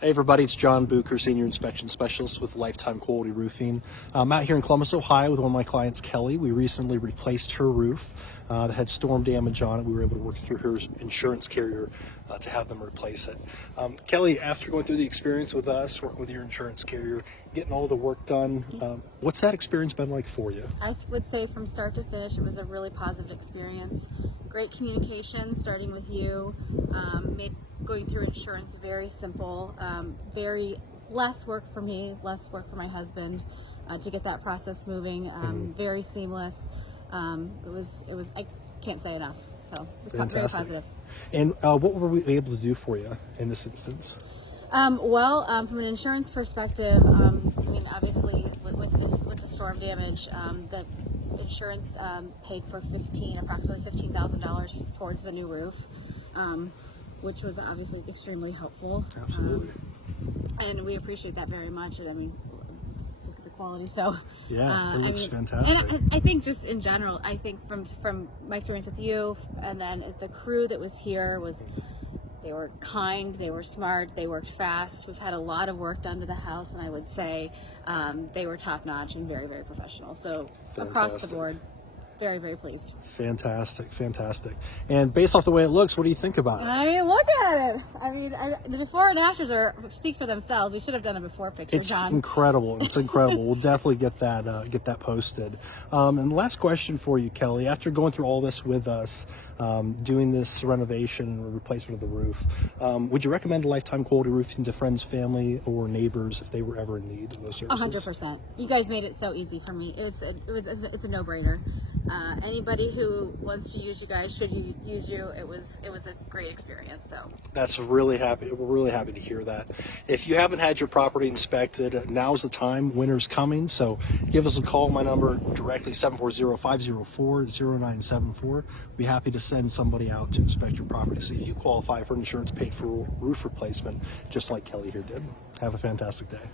Hey everybody, it's John Bucher, Senior Inspection Specialist with Lifetime Quality Roofing. I'm out here in Columbus, Ohio with one of my clients, Kelly. We recently replaced her roof that had storm damage on it. We were able to work through her insurance carrier to have them replace it. Kelly, after going through the experience with us, working with your insurance carrier, getting all the work done, what's that experience been like for you? I would say from start to finish, it was a really positive experience. Great communication, starting with you, made going through insurance very simple, very less work for me, less work for my husband to get that process moving, very seamless. It was I can't say enough, so it was very positive. And what were we able to do for you in this instance? From an insurance perspective, I mean, obviously with the storm damage, the insurance paid for approximately $15,000 towards the new roof, which was obviously extremely helpful. Absolutely. And we appreciate that very much. And I mean, look at the quality. So yeah, it looks fantastic. And I think just in general, I think from my experience with you, and then as the crew that was here they were kind, they were smart, they worked fast. We've had a lot of work done to the house, and I would say they were top-notch and very, very professional. So across the board, very, very pleased. Fantastic, fantastic. And based off the way it looks, what do you think about it? I mean, look at it. I mean, the before and afters speak for themselves. We should have done a before picture, it's John. Incredible. It's incredible. We'll definitely get that posted. And the last question for you, Kelly. After going through all this with us, doing this renovation or replacement of the roof, would you recommend Lifetime Quality Roofing to friends, family, or neighbors if they were ever in need of those services? 100%. You guys made it so easy for me. It's a no-brainer. Anybody who wants to use you guys should use you. It was a great experience. So that's really happy. We're really happy to hear that. If you haven't had your property inspected, now's the time. Winter's coming, so give us a call. My number directly 740-504-0974. Be happy to send somebody out to inspect your property, see if you qualify for insurance paid for roof replacement, just like Kelly here did. Have a fantastic day.